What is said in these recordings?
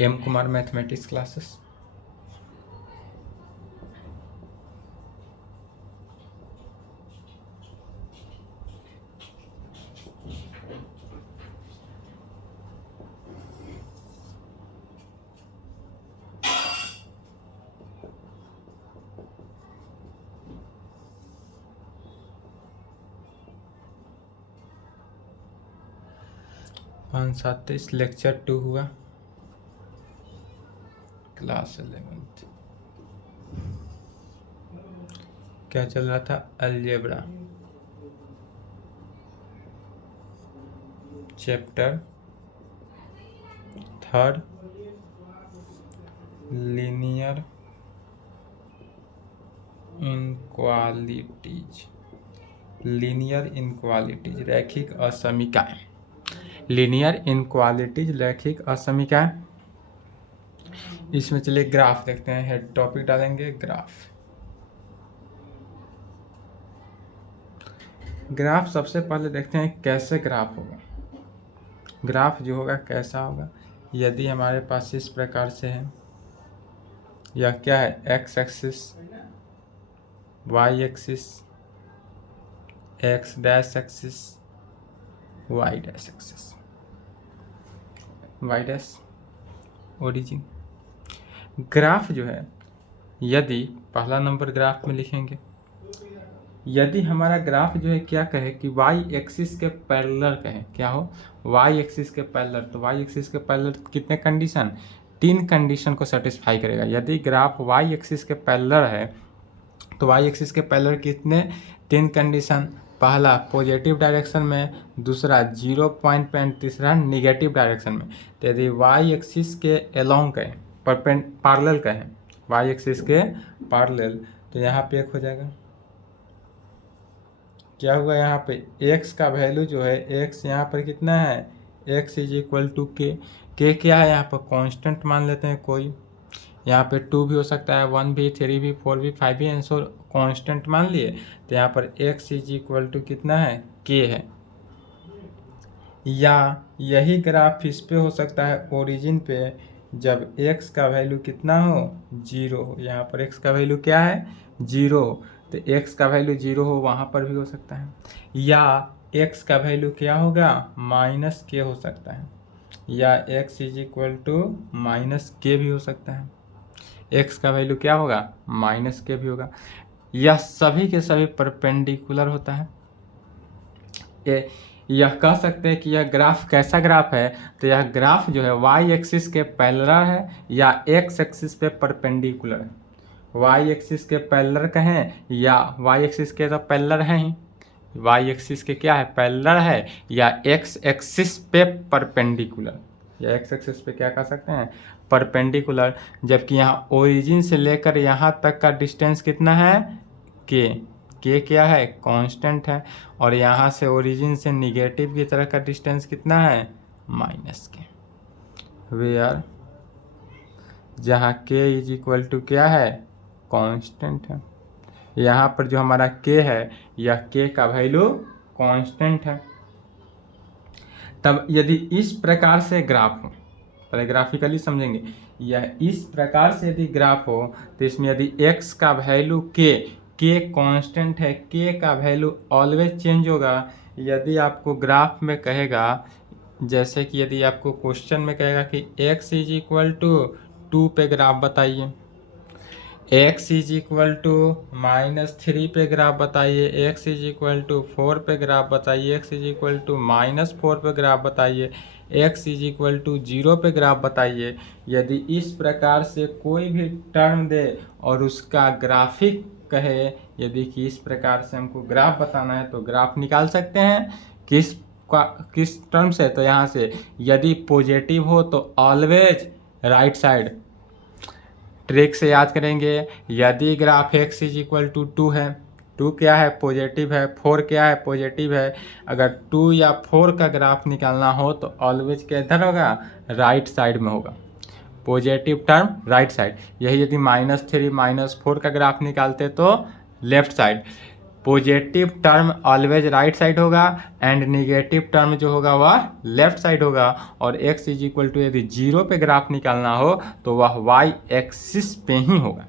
M Kumar mathematics classes. पाँच सात 23 lecture 2 हुआ, क्लास 11th। क्या चल रहा था? Algebra chapter 3, linear inequalities. Linear inequalities रैखिक असमीकाएं। लीनियर इनक्वालिटीज रैखिक असमीकाएं। इसमें चलिए ग्राफ देखते हैं। हेड टॉपिक डालेंगे ग्राफ। ग्राफ सबसे पहले देखते हैं कैसे ग्राफ होगा। ग्राफ जो होगा कैसा होगा, यदि हमारे पास इस प्रकार से है, यह क्या है? X axis, Y axis, x dash axis, Y dash axis, Y dash origin. Graph जो है, यदि पहला नंबर ग्राफ में लिखेंगे, यदि हमारा ग्राफ जो है क्या कहे कि वाई एक्सिस के पैरेलल कहे, क्या हो? वाई एक्सिस के पैरेलल। तो वाई एक्सिस के पैरेलल कितने कंडीशन? 3 कंडीशन को सेटिस्फाई करेगा। यदि ग्राफ वाई एक्सिस के पैरेलल है तो वाई एक्सिस के पैरेलल कितने? 3 कंडीशन। पहला पॉजिटिव डायरेक्शन में, दूसरा 0 पॉइंट पे, तीसरा निगेटिव डायरेक्शन में। तो यदि वाई एक्सिस के अलोंग कहें, पैरेलल कहें, वाई एक्सिस के पैरेलल, तो यहाँ पे एक हो जाएगा। क्या हुआ यहाँ पे? x का वैल्यू जो है, x यहाँ पर कितना है? x इज इक्वल टू के क्या है यहाँ पर? कांस्टेंट मान लेते हैं कोई। यहाँ पे 2 भी हो सकता है, 1 भी, 3 भी, 4 भी, 5 भी, आंसर कांस्टेंट मान लिए। तो यहाँ पर x इज इक्वल टू कितना है? k है। या यही ग्राफ इस पे हो सकता है ओरिजिन पे, जब x का वैल्यू कितना हो? 0 हो। यहाँ पर x का वैल्यू क्या है? 0 हो। तो x का वैल्यू 0 हो, वहाँ पर भी हो सकता है। या x का वैल्यू क्या होगा? -k हो सकता है। या x is equal to -k भी हो सकता है। x का वैल्यू क्या होगा? -k भी होगा। यह सभी के सभी परपेंडिकुलर होता है। यह कह सकते हैं कि यह ग्राफ कैसा ग्राफ है? तो यह ग्राफ जो है वाई एक्सिस के पैरेलल है या एक्स एक्सिस पे परपेंडिकुलर है। वाई एक्सिस के पैरेलल कहें या वाई एक्सिस के तो पैरेलल है ही, वाई एक्सिस के क्या है? पैरेलल है, या एक्स एक्सिस पे परपेंडिकुलर, या एक्स एक्सिस पे क्या कह सकते हैं? परपेंडिकुलर। जबकि यहाँ ओरिजिन से लेकर यहाँ तक का डिस्टेंस कितना है? के क्या है? कांस्टेंट है। और यहाँ से ओरिजिन से निगेटिव की तरह का डिस्टेंस कितना है? -k। वेयर जहाँ k इज इक्वल टू क्या है? कांस्टेंट है। यहाँ पर जो हमारा k है, यह k का वैल्यू कांस्टेंट है। तब यदि इस प्रकार से ग्राफ हो, पहले ग्राफिकली समझेंगे, यह इस प्रकार से यदि ग्राफ हो, तो इसमें यदि x का वैल्यू k कांस्टेंट है, k का वैल्यू ऑलवेज चेंज होगा। यदि आपको ग्राफ में कहेगा, जैसे कि यदि आपको क्वेश्चन में कहेगा कि x इज इक्वल टू 2 पे ग्राफ बताइए, x इज इक्वल टू -3 पे ग्राफ बताइए, x इज इक्वल टू 4 पे ग्राफ बताइए, x इज इक्वल टू -4 पे ग्राफ बताइए, x इज इक्वल टू 0 पे ग्राफ बताइए। यदि इस प्रकार से कोई भी टर्म दे और उसका ग्राफिक कहे, यदि कि इस प्रकार से हमको ग्राफ बताना है, तो ग्राफ निकाल सकते हैं किस टर्म से? तो यहाँ से यदि पॉजिटिव हो तो ऑलवेज राइट साइड। ट्रिक से याद करेंगे, यदि graph x is equal to 2 है, 2 क्या है? पॉजिटिव है, 4 क्या है? पॉजिटिव है। अगर 2 या 4 का ग्राफ निकालना हो तो ऑलवेज किधर होगा? राइट साइड में होगा। Positive term right side. यही यदि -3 -4 का ग्राफ निकालते तो left side. Positive term always right side होगा एंड निगेटिव टर्म जो होगा वह लेफ्ट साइड होगा। और x इज इक्वल टू यदि जीरो पे ग्राफ निकालना हो तो वह y एक्सिस पे ही होगा।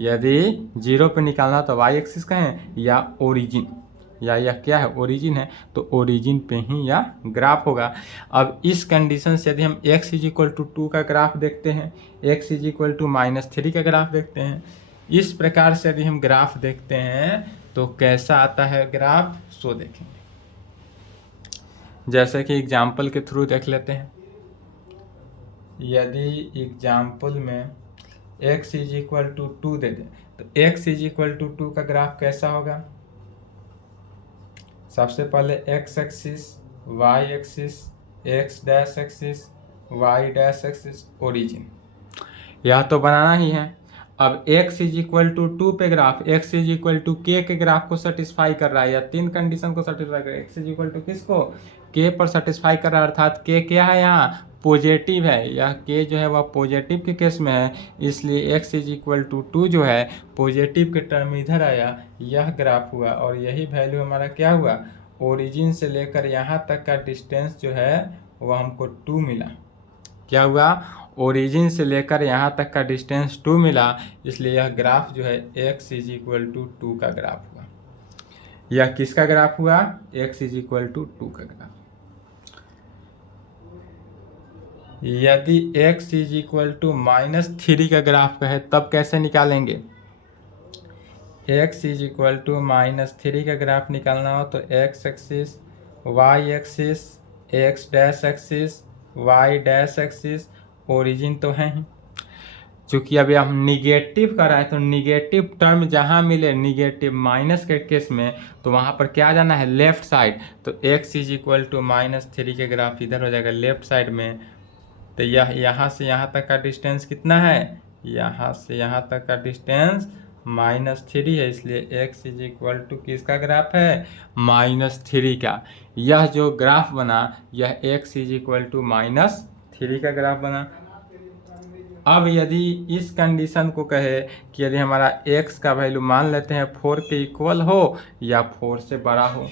यदि जीरो पे निकालना तो y एक्सिस कहें या ओरिजिन, या यह क्या है ओरिजिन है, तो ओरिजिन पे ही यह ग्राफ होगा। अब इस कंडीशन से यदि हम x इज इक्वल टू 2 का ग्राफ देखते हैं, x इज इक्वल टू -3 का ग्राफ देखते हैं, इस प्रकार से यदि हम ग्राफ देखते हैं तो कैसा आता है ग्राफ, सो देखेंगे। जैसे कि एग्जाम्पल के थ्रू देख लेते हैं। यदि एग्जाम्पल में x इज इक्वल टू 2 दे दें तो x इज इक्वल टू 2 का ग्राफ कैसा होगा। सबसे पहले x axis, y axis, x dash axis, y dash axis, origin, यह तो बनाना ही है। अब x इज इक्वल टू 2 पे graph x is equal to k के ग्राफ को सेटिस्फाई कर रहा है, या तीन कंडीशन को सेटिस्फाई कर रहा है। x इज इक्वल टू किसको, k पर सेटिस्फाई कर रहा है, अर्थात k क्या है यहाँ पॉजिटिव है, यह k जो है वह पॉजिटिव के केस में है, इसलिए x इज इक्वल टू 2 जो है पॉजिटिव के टर्म इधर आया, यह ग्राफ हुआ। और यही वैल्यू हमारा क्या हुआ, ओरिजिन से लेकर यहाँ तक का डिस्टेंस जो है वह हमको 2 मिला। क्या हुआ, ओरिजिन से लेकर यहाँ तक का डिस्टेंस 2 मिला, इसलिए यह ग्राफ जो है x इज इक्वल टू 2 का ग्राफ हुआ। यह किसका ग्राफ हुआ, x इज इक्वल टू 2 का ग्राफ। यदि x इज इक्वल टू -3 का ग्राफ है तब कैसे निकालेंगे। x इज इक्वल टू -3 का ग्राफ निकालना हो तो x axis, y axis, x dash axis, y dash axis, origin तो है ही। चूंकि अभी हम निगेटिव कर रहे हैं तो निगेटिव टर्म जहां मिले निगेटिव माइनस के केस में तो वहां पर क्या जाना है, लेफ्ट साइड। तो x इज इक्वल टू -3 के ग्राफ इधर हो जाएगा लेफ्ट साइड में। तो यह यहाँ से यहाँ तक का डिस्टेंस कितना है, यहाँ से यहाँ तक का डिस्टेंस -3 है, इसलिए x इज इक्वल टू किसका ग्राफ है, -3 का। यह जो ग्राफ बना यह x इज इक्वल टू -3 का ग्राफ बना। अब यदि इस कंडीशन को कहे कि यदि हमारा x का वैल्यू मान लेते हैं 4 के इक्वल हो या 4 से बड़ा हो,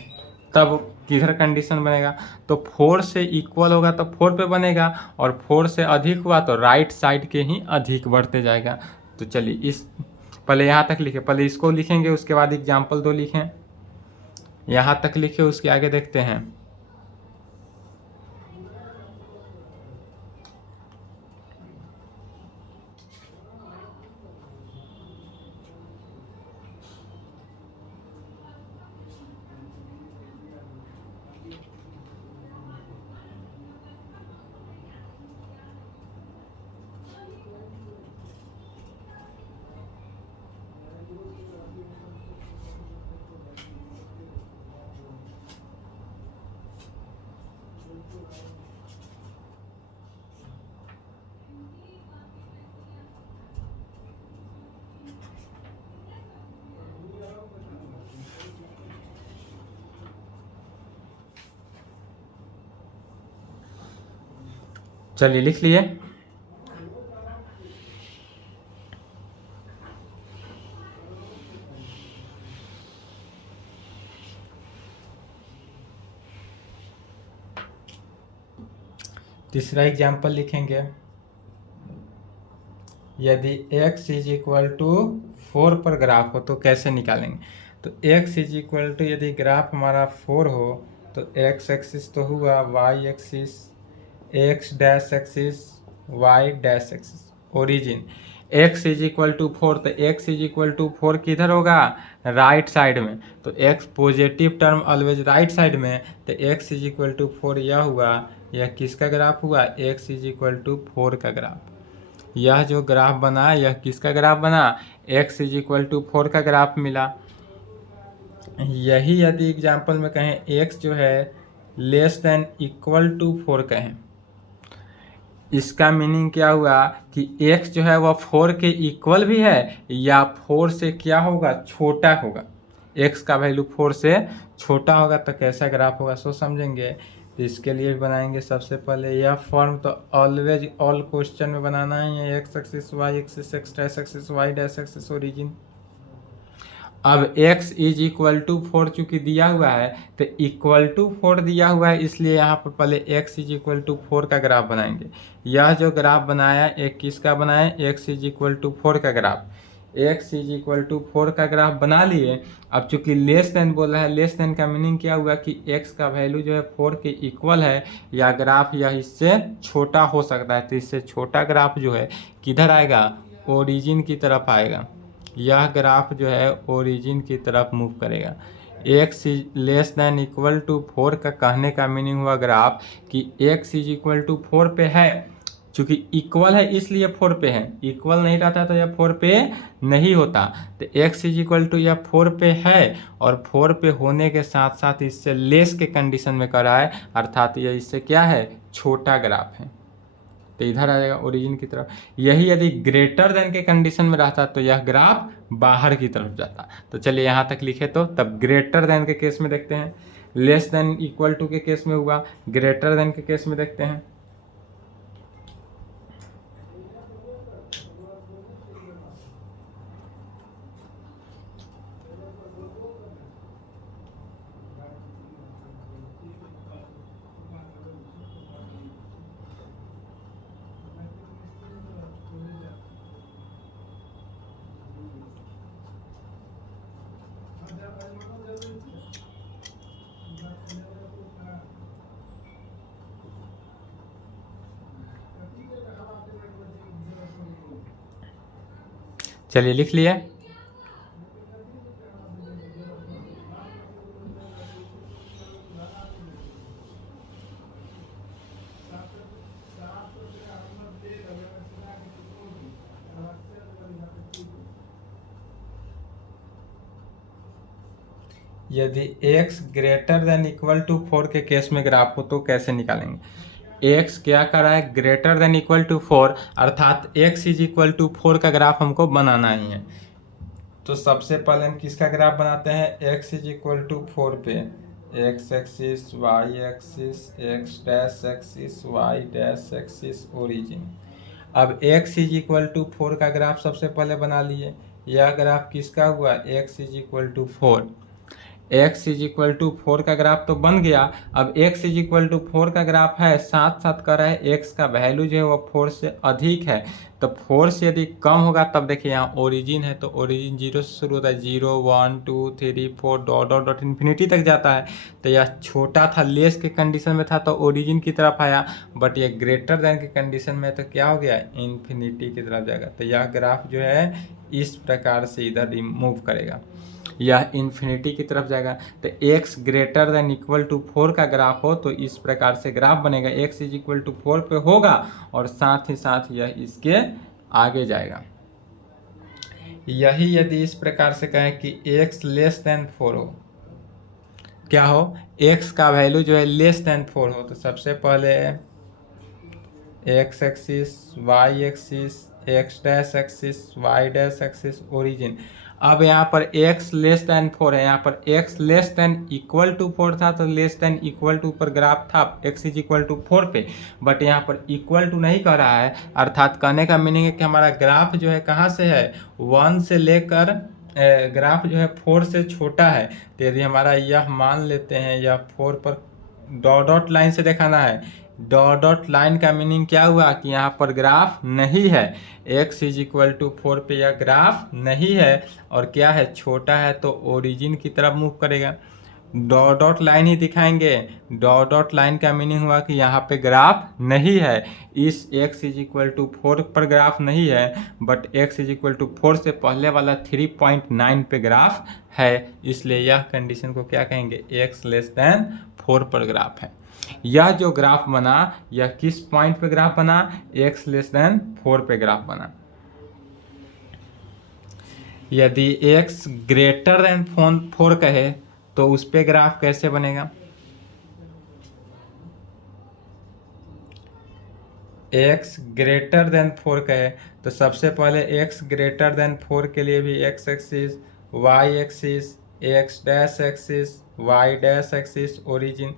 तब किधर कंडीशन बनेगा, तो 4 से इक्वल होगा तो 4 पे बनेगा, और 4 से अधिक हुआ तो राइट साइड के ही अधिक बढ़ते जाएगा। तो चलिए इस पहले यहाँ तक लिखे, पहले इसको लिखेंगे उसके बाद एग्जाम्पल 2 लिखें। यहाँ तक लिखे उसके आगे देखते हैं। चलिए लिख लिए। तीसरा एग्जाम्पल लिखेंगे। यदि x इज इक्वल टू 4 पर ग्राफ हो तो कैसे निकालेंगे। तो x इज इक्वल टू यदि ग्राफ हमारा 4 हो तो x एक्सिस तो हुआ, y axis, x dash axis, y dash axis, origin. x is equal to 4 तो x इज इक्वल टू 4 किधर होगा, राइट साइड में। तो x positive term always right side में, तो x इज इक्वल टू 4 यह हुआ, यह किसका ग्राफ हुआ, x इज इक्वल टू 4 का ग्राफ। यह जो ग्राफ बना यह किसका ग्राफ बना, x इज इक्वल टू 4 का ग्राफ मिला। यही यदि एग्जाम्पल में कहें x जो है लेस देन इक्वल टू 4 कहें, इसका मीनिंग क्या हुआ कि x जो है वह 4 के इक्वल भी है या 4 से क्या होगा, छोटा होगा। x का वैल्यू 4 से छोटा होगा तो कैसा ग्राफ होगा सो समझेंगे। तो इसके लिए बनाएंगे सबसे पहले यह फॉर्म, तो ऑलवेज ऑल क्वेश्चन में बनाना ही है, x axis, y axis, x dash axis, y dash axis, origin. अब x इज इक्वल टू 4 चूँकि दिया हुआ है तो इक्वल टू 4 दिया हुआ है, इसलिए यहाँ पर पहले x इज इक्वल टू 4 का ग्राफ बनाएंगे। यह जो ग्राफ बनाया एक किसका बनाया, x इज इक्वल टू 4 का graph. x is equal to 4 का ग्राफ बना लिए। अब चूंकि लेस देन बोला है, लेस देन का मीनिंग क्या हुआ कि x का वैल्यू जो है 4 के इक्वल है या ग्राफ यह इससे छोटा हो सकता है, तो इससे छोटा ग्राफ जो है किधर आएगा, ओरिजिन की तरफ आएगा। यह ग्राफ जो है ओरिजिन की तरफ मूव करेगा। x is less than equal to 4 का कहने का मीनिंग हुआ ग्राफ कि x इज इक्वल टू 4 पे है, चूँकि इक्वल है इसलिए 4 पे है, इक्वल नहीं रहता तो यह 4 पे नहीं होता। तो x इज इक्वल टू यह 4 पे है और 4 पे होने के साथ साथ इससे लेस के कंडीशन में कर रहा है, अर्थात यह इससे क्या है, छोटा ग्राफ है, तो इधर आ जाएगा ओरिजिन की तरफ। यही यदि ग्रेटर देन के कंडीशन में रहता तो यह ग्राफ बाहर की तरफ जाता। तो चलिए यहाँ तक लिखे, तो तब ग्रेटर देन के केस में देखते हैं, लेस देन इक्वल टू के केस में हुआ, ग्रेटर देन के केस में देखते हैं। चलिए लिख लिए। यदि x greater than equal to 4 के केस में ग्राफ हो तो कैसे निकालेंगे। x क्या कर रहा है, ग्रेटर देन इक्वल टू 4, अर्थात x इज इक्वल टू 4 का ग्राफ हमको बनाना ही है। तो सबसे पहले हम किसका ग्राफ बनाते हैं, x इज इक्वल टू 4 पे, x axis, y axis, x dash axis, y dash axis, origin. अब x इज इक्वल टू 4 का ग्राफ सबसे पहले बना लिए। यह ग्राफ किसका हुआ, x is equal to 4, x is equal to 4 का ग्राफ तो बन गया। अब x इज इक्वल टू 4 का ग्राफ है, साथ साथ कर रहा है x का वैल्यू जो है वो 4 से अधिक है, तो 4 से यदि कम होगा तब देखिए यहाँ ओरिजिन है, तो ओरिजिन 0 से शुरू होता है, 0 1 2 3 4 डॉट डॉट डॉट इन्फिनिटी तक जाता है। तो यह छोटा था, लेस के कंडीशन में था तो ओरिजिन की तरफ आया, बट ये ग्रेटर देन के कंडीशन में तो क्या हो गया, इन्फिनिटी की तरफ जाएगा। तो यह ग्राफ जो है इस प्रकार से इधर मूव करेगा, यह इन्फिनिटी की तरफ जाएगा। तो x greater than equal to 4 का ग्राफ हो तो इस प्रकार से ग्राफ बनेगा, x इज इक्वल टू 4 पे होगा और साथ ही साथ यह इसके आगे जाएगा। यही यदि इस प्रकार से कहें कि x लेस देन 4 हो, क्या हो, x का वैल्यू जो है लेस देन 4 हो, तो सबसे पहले x axis, y axis, x dash axis, y dash axis, origin. अब यहाँ पर x लेस दैन 4 है, यहाँ पर x less than equal to 4 था तो लेस दैन इक्वल टू पर ग्राफ था x इज इक्वल टू 4 पे, बट यहाँ पर इक्वल टू नहीं कर रहा है, अर्थात कहने का मीनिंग है कि हमारा ग्राफ जो है कहाँ से है, 1 से लेकर ग्राफ जो है 4 से छोटा है। तो यदि हमारा यह मान लेते हैं यह 4 पर डॉट डॉट लाइन से दिखाना है, डॉट डॉट लाइन का मीनिंग क्या हुआ कि यहाँ पर ग्राफ नहीं है, x इज इक्वल टू 4 पे यह ग्राफ नहीं है और क्या है, छोटा है, तो ओरिजिन की तरफ मूव करेगा। डॉट डॉट लाइन ही दिखाएंगे, डॉट डॉट लाइन का मीनिंग हुआ कि यहाँ पे ग्राफ नहीं है, इस x इज इक्वल टू 4 पर ग्राफ नहीं है, but x is equal to 4 से पहले वाला 3.9 पे ग्राफ है, इसलिए यह कंडीशन को क्या कहेंगे, x लेस दैन 4 पर ग्राफ है। यह जो ग्राफ बना यह किस पॉइंट पे ग्राफ बना, x लेस दैन 4 पे ग्राफ बना। यदि x ग्रेटर देन 4 कहे तो उस पे ग्राफ कैसे बनेगा, x ग्रेटर देन 4 कहे तो सबसे पहले x ग्रेटर देन 4 के लिए भी x axis, y axis, x dash axis, Y dash axis, origin.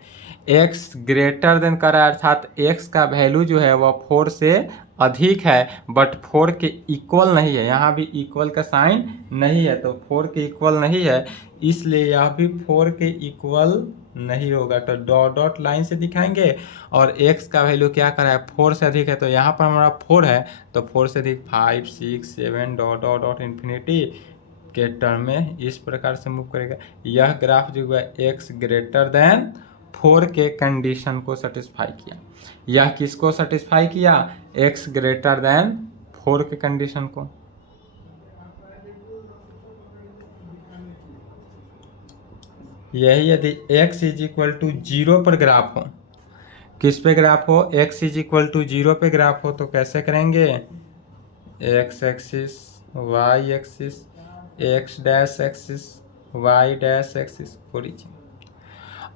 X greater than कर रहा है, अर्थात एक्स का वैल्यू जो है वह 4 से अधिक है बट 4 के इक्वल नहीं है। यहाँ भी इक्वल का साइन नहीं है, तो 4 के इक्वल नहीं है, इसलिए यह भी 4 के इक्वल नहीं होगा। तो डॉट डॉट लाइन से दिखाएंगे, और x का वैल्यू क्या कर रहा है, 4 से अधिक है, तो यहाँ पर हमारा 4 है, तो 4 से अधिक 5 6 7 डॉट डॉट डॉट इन्फिनिटी के टर्म में इस प्रकार से मूव करेगा। यह ग्राफ जो है x ग्रेटर देन 4 के कंडीशन को सेटिस्फाई किया। यह किसको सेटिस्फाई किया, x ग्रेटर देन 4 के कंडीशन को। यही यदि x इज इक्वल टू 0 पर ग्राफ हो, किस पे ग्राफ हो, x इज इक्वल टू 0 पे ग्राफ हो, तो कैसे करेंगे, x axis, y axis, x dash axis, y dash axis, origin.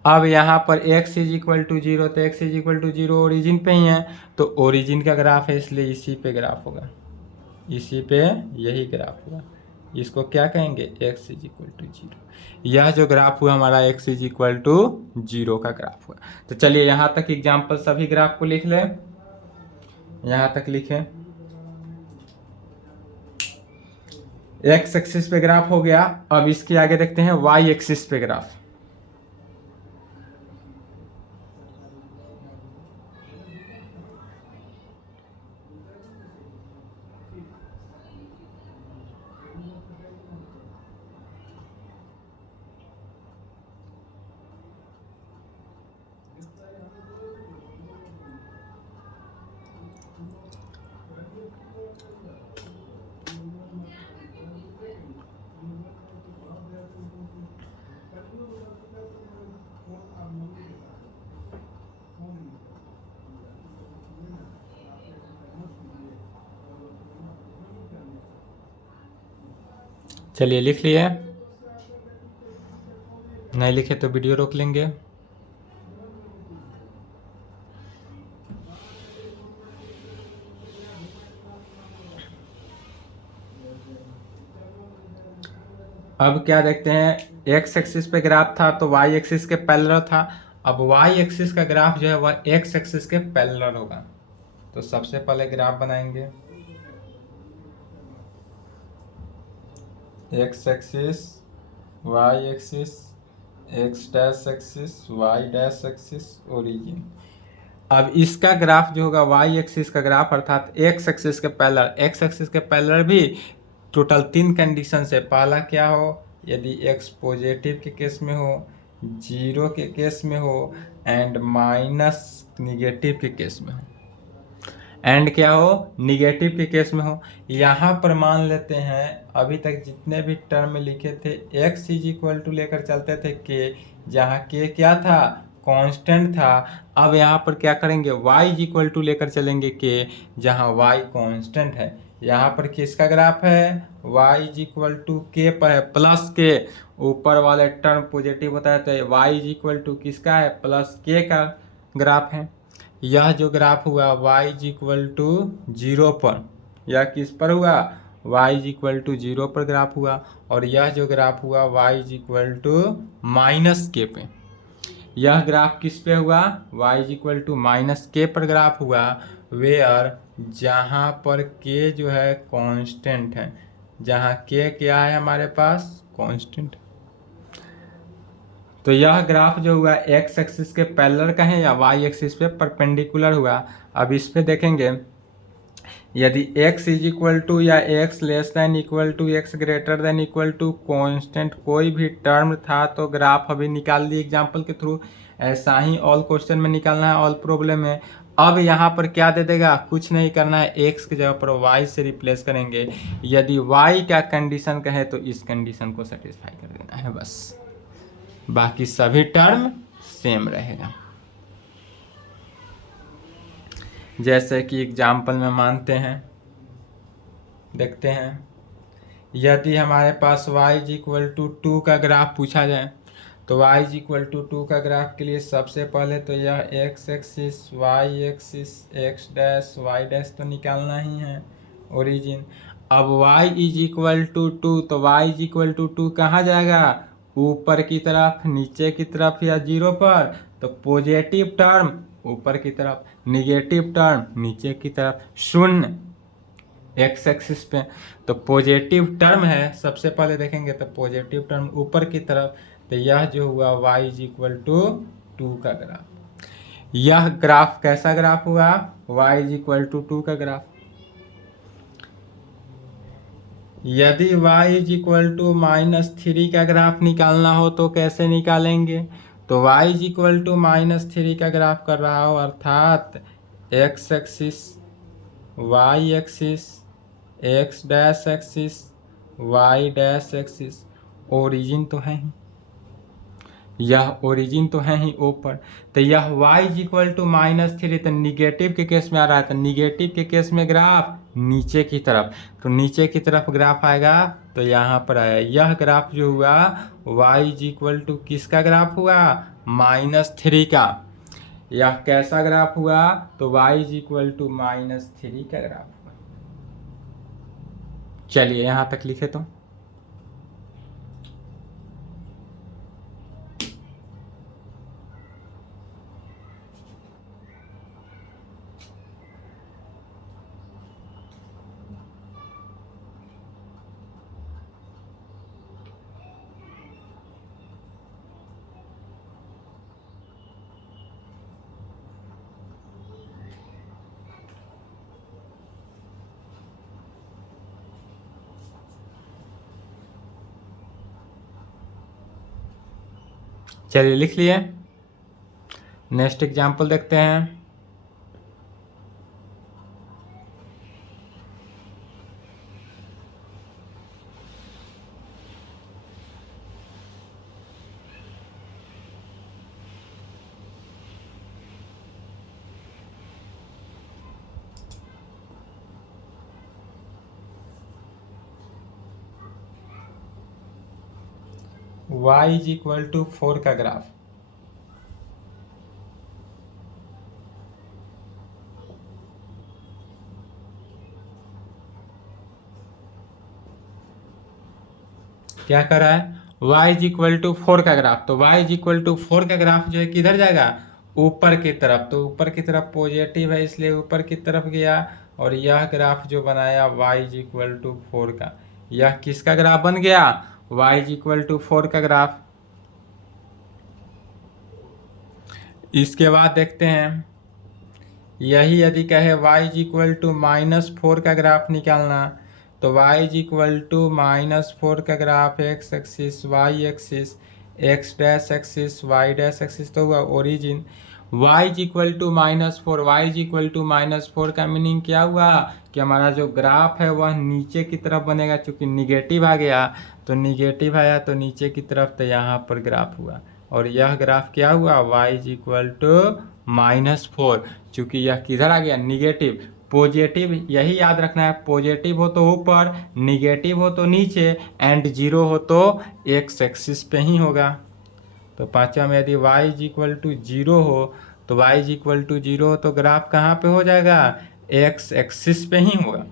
अब यहाँ पर x इज इक्वल टू 0, तो x is equal to 0 origin पे ही है, तो ओरिजिन का ग्राफ है, इसलिए इसी पे ग्राफ होगा, इसी पे यही ग्राफ होगा। इसको क्या कहेंगे, x इज इक्वल टू 0। यह जो ग्राफ हुआ हमारा x इज इक्वल टू 0 का ग्राफ हुआ। तो चलिए यहाँ तक एग्जाम्पल सभी ग्राफ को लिख लें, यहाँ तक लिखें। x एक्सिस पे ग्राफ हो गया, अब इसके आगे देखते हैं y एक्सिस पे ग्राफ। चलिए लिख लिए, नहीं लिखे तो वीडियो रोक लेंगे। अब क्या देखते हैं, x एक्सिस पे ग्राफ था तो y एक्सिस के पैरेलल था। अब y एक्सिस का ग्राफ जो है वह x एक्सिस के पैरेलल होगा, तो सबसे पहले ग्राफ बनाएंगे, x axis, y axis, x dash axis, y dash axis, origin. अब इसका ग्राफ जो होगा y एक्सिस का ग्राफ, अर्थात x एक्सिस के पैरेलल, x एक्सिस के पैरेलल भी टोटल 3 कंडीशन से, पहला क्या हो, यदि x पॉजिटिव के केस में हो, 0 के केस में हो, एंड माइनस निगेटिव के केस में हो, एंड क्या हो, निगेटिव के केस में हो। यहाँ पर मान लेते हैं अभी तक जितने भी टर्म लिखे थे x इज इक्वल टू लेकर चलते थे k, जहाँ k क्या था, कांस्टेंट था। अब यहाँ पर क्या करेंगे, y इज इक्वल टू लेकर चलेंगे k, जहाँ y कांस्टेंट है। यहाँ पर किसका ग्राफ है, y is equal to k पर है, प्लस k, ऊपर वाले टर्म पॉजिटिव होता है, तो y इज इक्वल टू किसका है, प्लस k का ग्राफ है। यह जो ग्राफ हुआ y इज इक्वल टू 0 पर, यह किस पर हुआ, y इज इक्वल टू 0 पर ग्राफ हुआ। और यह जो ग्राफ हुआ y is equal to minus k पे, यह ग्राफ किस पे हुआ, y is equal to minus k पर ग्राफ हुआ, वेयर जहाँ पर k जो है कांस्टेंट है, जहाँ k क्या है हमारे पास, कांस्टेंट। तो यह ग्राफ जो हुआ x एक्सिस के पैरेलल का है या y एक्सिस पे परपेंडिकुलर हुआ। अब इस पे देखेंगे, यदि x इज इक्वल टू या x less than equal to x greater than equal to constant कोई भी टर्म था, तो ग्राफ अभी निकाल ली एग्जांपल के थ्रू। ऐसा ही ऑल क्वेश्चन में निकालना है, ऑल प्रॉब्लम में। अब यहाँ पर क्या दे देगा, कुछ नहीं करना है, x की जगह पर y से रिप्लेस करेंगे। यदि y का कंडीशन कहे तो इस कंडीशन को सेटिस्फाई कर देना है बस, बाकी सभी टर्म सेम रहेगा। जैसे कि एग्जाम्पल में मानते हैं, देखते हैं, यदि हमारे पास y इज इक्वल टू 2 का ग्राफ पूछा जाए, तो y इज इक्वल टू 2 का ग्राफ के लिए सबसे पहले तो यह x axis, y axis, x dash, y dash तो निकालना ही है, ओरिजिन। अब y इज इक्वल टू 2, तो y इज इक्वल टू 2 कहाँ जाएगा, ऊपर की तरफ, नीचे की तरफ या जीरो पर, तो पॉजिटिव टर्म ऊपर की तरफ, निगेटिव टर्म नीचे की तरफ, शून्य एक्स एक्सिस पे। तो पॉजिटिव टर्म है, सबसे पहले देखेंगे तो पॉजिटिव टर्म ऊपर की तरफ, तो यह जो हुआ y इज इक्वल टू 2 का ग्राफ। यह ग्राफ कैसा ग्राफ हुआ? y इज इक्वल टू 2 का ग्राफ। यदि y इज इक्वल टू -3 का ग्राफ निकालना हो तो कैसे निकालेंगे? तो y इज इक्वल टू -3 का ग्राफ कर रहा हो, अर्थात x axis, y axis, x dash axis, y dash axis, origin तो है ही, यह ओरिजिन तो है ही ऊपर। तो यह y इज इक्वल टू -3, तो निगेटिव के केस में आ रहा है, तो निगेटिव के केस में ग्राफ नीचे की तरफ, तो नीचे की तरफ ग्राफ आएगा, तो यहाँ पर आया। यह ग्राफ जो हुआ y इज इक्वल टू किसका ग्राफ हुआ? -3 का। यह कैसा ग्राफ हुआ? तो y इज इक्वल टू -3 का ग्राफ हुआ। चलिए यहाँ तक लिखे तो चलिए लिख लिए। नेक्स्ट एग्जाम्पल देखते हैं। y इज इक्वल टू 4 का ग्राफ। क्या कर रहा है? y इज इक्वल टू 4 का ग्राफ। तो y इज इक्वल टू 4 का ग्राफ जो है किधर जाएगा? ऊपर की तरफ। तो ऊपर की तरफ पॉजिटिव है, इसलिए ऊपर की तरफ गया। और यह ग्राफ जो बनाया y इज इक्वल टू 4 का, यह किसका ग्राफ बन गया? y इज इक्वल टू 4 का ग्राफ। इसके बाद देखते हैं, यही यदि कहे y इज इक्वल टू -4 का ग्राफ निकालना, तो y इज इक्वल टू -4 का graph, x axis, Y axis, x dash axis, Y dash axis, तो हुआ origin. y is equal to -4, y is equal to -4 का मीनिंग क्या हुआ? कि हमारा जो ग्राफ है वह नीचे की तरफ बनेगा, चूंकि निगेटिव आ गया, तो निगेटिव आया तो नीचे की तरफ, तो यहाँ पर ग्राफ हुआ। और यह ग्राफ क्या हुआ? y इज इक्वल टू -4, चूंकि यह किधर आ गया? निगेटिव। पॉजिटिव यही याद रखना है, पॉजिटिव हो तो ऊपर, निगेटिव हो तो नीचे, एंड जीरो हो तो एक्स एक्सिस पे ही होगा। तो पांचवा में यदि y इज इक्वल टू 0 हो, तो y इज इक्वल टू 0 हो तो ग्राफ कहाँ पे हो जाएगा? एक्स एक्सिस पे ही होगा।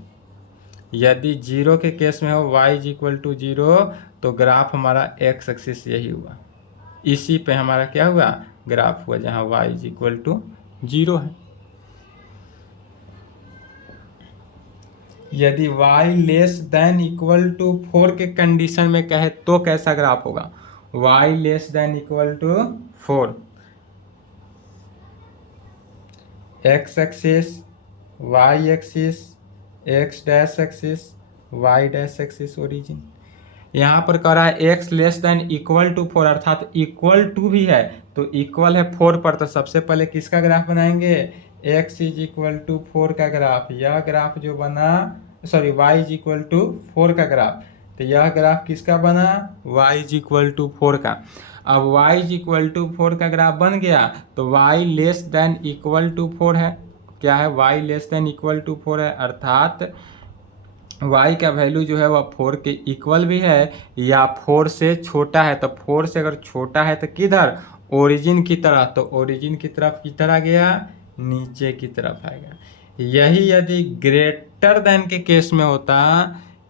यदि 0 के केस में हो y इज इक्वल टू 0, तो ग्राफ हमारा एक्स एक्सिस यही हुआ। इसी पे हमारा क्या हुआ? ग्राफ हुआ, जहाँ y इज इक्वल टू 0 है। यदि y less than equal to 4 के कंडीशन में कहे तो कैसा ग्राफ होगा? y less than equal to 4, x axis, Y axis, x dash axis, Y dash axis, origin. यहाँ पर कह रहा है x less than equal to 4, अर्थात इक्वल टू भी है, तो इक्वल है 4 पर, तो सबसे पहले किसका ग्राफ बनाएंगे? x इज इक्वल टू 4 का ग्राफ। यह ग्राफ जो बना, sorry y is equal to 4 का ग्राफ, तो यह ग्राफ किसका बना? y इज इक्वल टू 4 का। अब y इज इक्वल टू 4 का ग्राफ बन गया, तो y less than equal to 4 है। क्या है? y less than equal to 4 है, अर्थात y का वैल्यू जो है वह 4 के इक्वल भी है या 4 से छोटा है। तो 4 से अगर छोटा है तो किधर? ओरिजिन की तरह। तो ओरिजिन की तरफ किधर आ गया? नीचे की तरफ आएगा। यही यदि ग्रेटर देन के केस में होता,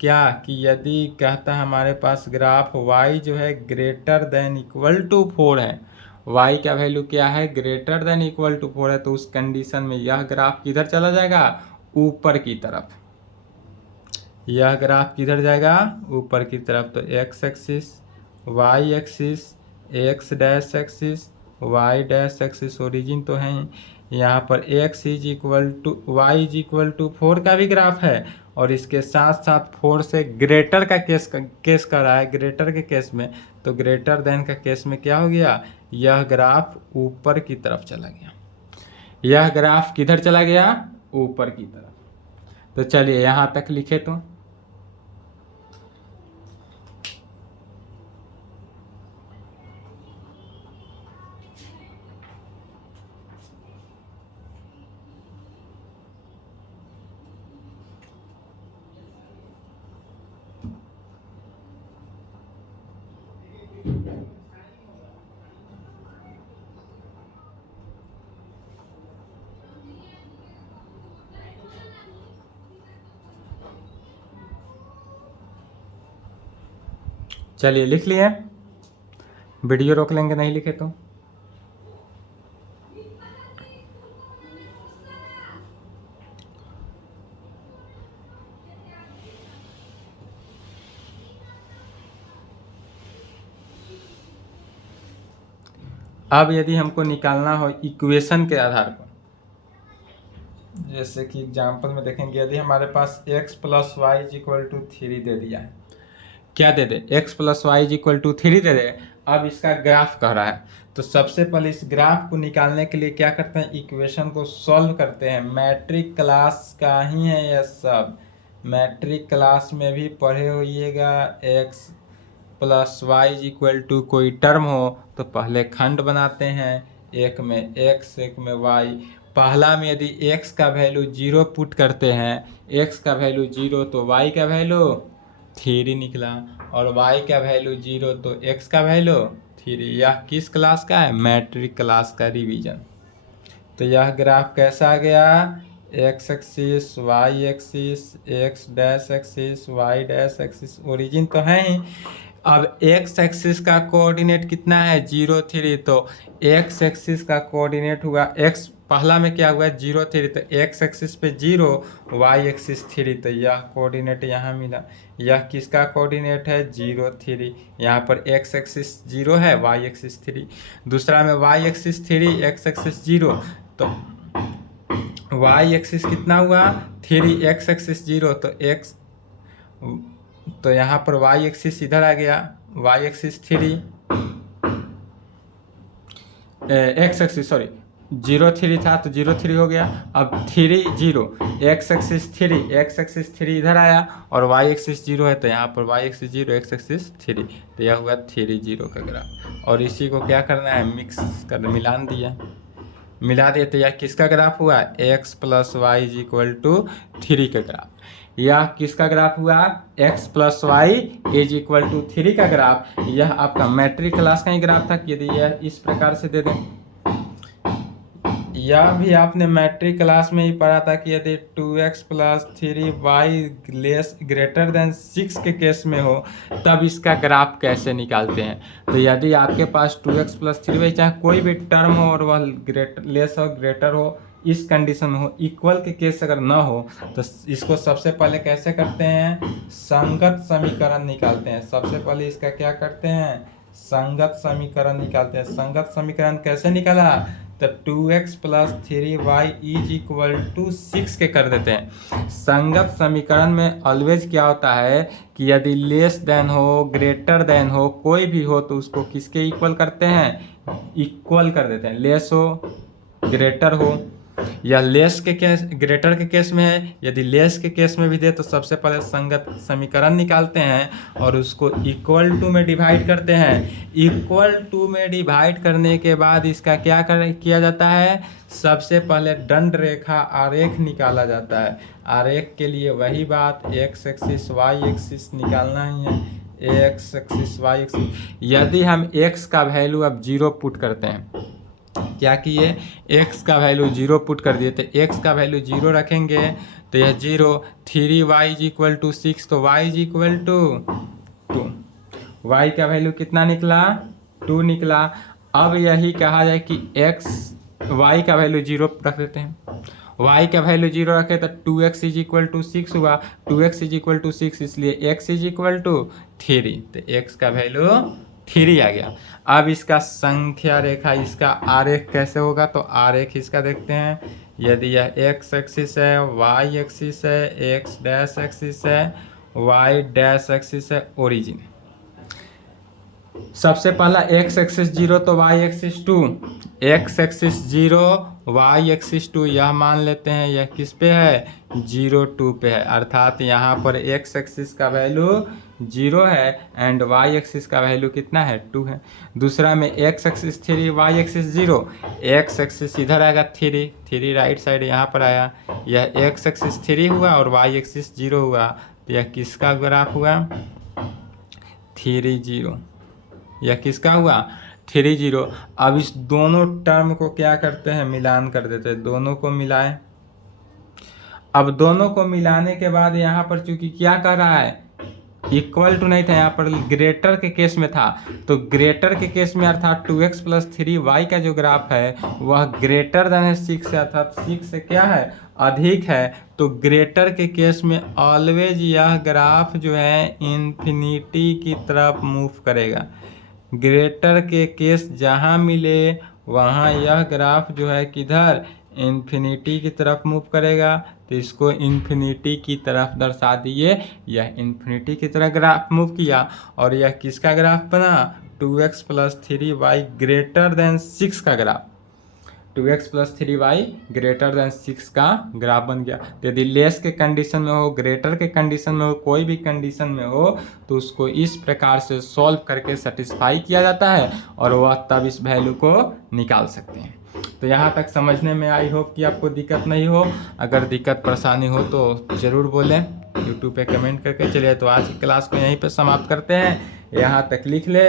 क्या कि यदि कहता है हमारे पास ग्राफ y जो है ग्रेटर देन इक्वल टू 4 है, y का वैल्यू क्या है ग्रेटर देन इक्वल टू 4 है, तो उस कंडीशन में यह ग्राफ किधर चला जाएगा ऊपर की तरफ। यह ग्राफ किधर जाएगा ऊपर की तरफ। तो x axis y axis x dash axis y dash axis origin तो है ही। यहाँ पर x is equal to y is equal to 4 का भी ग्राफ है, और इसके साथ साथ 4 से ग्रेटर का केस कर रहा है ग्रेटर के केस में। तो ग्रेटर देन का केस में क्या हो गया, यह ग्राफ ऊपर की तरफ चला गया। यह ग्राफ किधर चला गया ऊपर की तरफ। तो चलिए यहाँ तक लिखे। तो चलिए लिख लिए, वीडियो रोक लेंगे नहीं लिखे तो। अब यदि हमको निकालना हो इक्वेशन के आधार पर, जैसे कि एग्जाम्पल में देखेंगे, यदि हमारे पास x plus y is equal to 3 दे दिया है, क्या दे दे x plus y is equal to 3 दे दे। अब इसका ग्राफ कह रहा है, तो सबसे पहले इस ग्राफ को निकालने के लिए क्या करते हैं इक्वेशन को सॉल्व करते हैं। मैट्रिक क्लास का ही है यह सब, मैट्रिक क्लास में भी पढ़े होइएगा। x plus y is equal to कोई टर्म हो तो पहले खंड बनाते हैं, एक में x एक में y। पहला में यदि x का वैल्यू 0 पुट करते हैं, x का वैल्यू 0 तो y का वैल्यू 3 निकला, और y का वैल्यू 0 तो x का वैल्यू 3। यह किस क्लास का है मैट्रिक क्लास का रिवीजन। तो यह ग्राफ कैसा आ गया x axis y axis x dash axis y dash axis origin तो है ही। अब x एक्सिस का कोऑर्डिनेट कितना है 0 3, तो x एक्सिस का कोऑर्डिनेट हुआ x पहला में क्या हुआ 0 3, तो x एक्सिस पे 0 y एक्सिस 3, तो यह कोऑर्डिनेट यहाँ मिला। यह किसका कोऑर्डिनेट है 0 3, यहाँ पर x एक्सिस 0 है y एक्सिस 3, दूसरा में y एक्सिस 3 x एक्सिस 0, तो y एक्सिस कितना हुआ 3 x एक्सिस 0, तो x तो यहाँ पर y एक्सिस इधर आ गया, y एक्सिस 3 x एक्सिस 0 3 था तो 0 3 हो गया। अब 3 0 x एक्सिस 3 इधर आया, और y एक्सिस 0 है तो यहाँ पर y एक्सिस 0 x एक्सिस 3, तो यह हुआ 3 0 का ग्राफ। और इसी को क्या करना है मिक्स कर मिला दिया, तो यह किसका ग्राफ हुआ x plus y is equal to 3 का ग्राफ। यह किसका ग्राफ हुआ x plus y is equal to 3 का ग्राफ। यह आपका मैट्रिक क्लास का ही ग्राफ था। यदि यह इस प्रकार से दे दें, यह भी आपने मैट्रिक क्लास में ही पढ़ा था कि यदि 2x plus 3y less greater than 6 के केस में हो तब इसका ग्राफ कैसे निकालते हैं। तो यदि आपके पास 2x प्लस 3y चाहे कोई भी टर्म हो और वह लेस हो ग्रेटर हो, इस कंडीशन में हो, इक्वल के केस अगर ना हो, तो इसको सबसे पहले कैसे करते हैं संगत समीकरण निकालते हैं। सबसे पहले इसका क्या करते हैं संगत समीकरण निकालते हैं। संगत समीकरण कैसे निकाला, तो 2x plus 3y is equal to 6 के कर देते हैं। संगत समीकरण में ऑलवेज क्या होता है कि यदि लेस देन हो ग्रेटर देन हो कोई भी हो तो उसको किसके इक्वल करते हैं इक्वल कर देते हैं। लेस हो ग्रेटर हो या लेस के केस ग्रेटर के केस में है, यदि लेस के केस में भी दे तो सबसे पहले संगत समीकरण निकालते हैं और उसको इक्वल टू में डिवाइड करते हैं। इक्वल टू में डिवाइड करने के बाद इसका क्या किया जाता है, सबसे पहले दंड रेखा आरेख निकाला जाता है। आरेख के लिए वही बात x एक्सिस y एक्सिस निकालना ही है, x एक्सिस y एक्सिस। यदि हम x का वैल्यू अब 0 पुट करते हैं क्या किए, x का वैल्यू 0 पुट कर दिए, तो x का वैल्यू 0 रखेंगे तो यह 0, 3y इज इक्वल टू 6, तो y is equal to 2, y का वैल्यू कितना निकला, 2 निकला। अब यही कहा जाए कि y का वैल्यू 0 रख देते हैं, y का वैल्यू 0 रखे तो 2x इज इक्वल टू 6 हुआ, 2x इज इक्वल टू 6, इसलिए x इज इक्वल टू 3, तो x का वैल्यू 3 आ गया। अब इसका संख्या रेखा, इसका आरेख कैसे होगा, तो आरेख इसका देखते हैं। यदि यह x एक्सिस है, y एक्सिस है, x डैश एक्सिस है, y डैश एक्सिस है, ओरिजिन। सबसे पहला x एक्सिस 0 तो y axis 2, x axis 0 y axis 2, यह मान लेते हैं यह किस पे है, 0 2 पे है, अर्थात यहाँ पर x एक्सिस का वैल्यू 0 है एंड y एक्सिस का वैल्यू कितना है, 2 है। दूसरा में x axis 3 y axis 0, x axis इधर आएगा 3 राइट साइड यहाँ पर आया, यह x एक्सिस 3 हुआ और y एक्सिस 0 हुआ, तो यह किसका ग्राफ हुआ, 3 0, यह किसका हुआ, 3 0। अब इस दोनों टर्म को क्या करते हैं, मिलान कर देते हैं, दोनों को मिलाएं। अब दोनों को मिलाने के बाद यहाँ पर चूंकि क्या कर रहा है, इक्वल टू नहीं था, यहाँ पर ग्रेटर के केस में था, तो ग्रेटर के केस में अर्थात 2x प्लस 3y का जो ग्राफ है वह ग्रेटर देन है 6 है, अर्थात 6 से क्या है, अधिक है। तो ग्रेटर के केस में ऑलवेज यह ग्राफ जो है इन्फिनिटी की तरफ मूव करेगा। ग्रेटर के केस जहाँ मिले वहाँ यह ग्राफ जो है किधर, इन्फिनिटी की तरफ मूव करेगा, तो इसको इन्फिनिटी की तरफ दर्शा दिए। यह इन्फिनिटी की तरफ ग्राफ मूव किया और यह किसका ग्राफ बना, 2x plus 3y greater than 6 का graph, 2x plus 3y greater than 6 का ग्राफ बन गया। तो यदि लेस के कंडीशन में हो, ग्रेटर के कंडीशन में हो, कोई भी कंडीशन में हो, तो उसको इस प्रकार से सॉल्व करके सेटिस्फाई किया जाता है और वह तब इस वैल्यू को निकाल सकते हैं। तो यहाँ तक समझने में आई होप कि आपको दिक्कत नहीं हो। अगर दिक्कत परेशानी हो तो ज़रूर बोलें यूट्यूब पे कमेंट करके। चलिए तो आज की क्लास को यहीं पे समाप्त करते हैं, यहाँ तक लिख ले।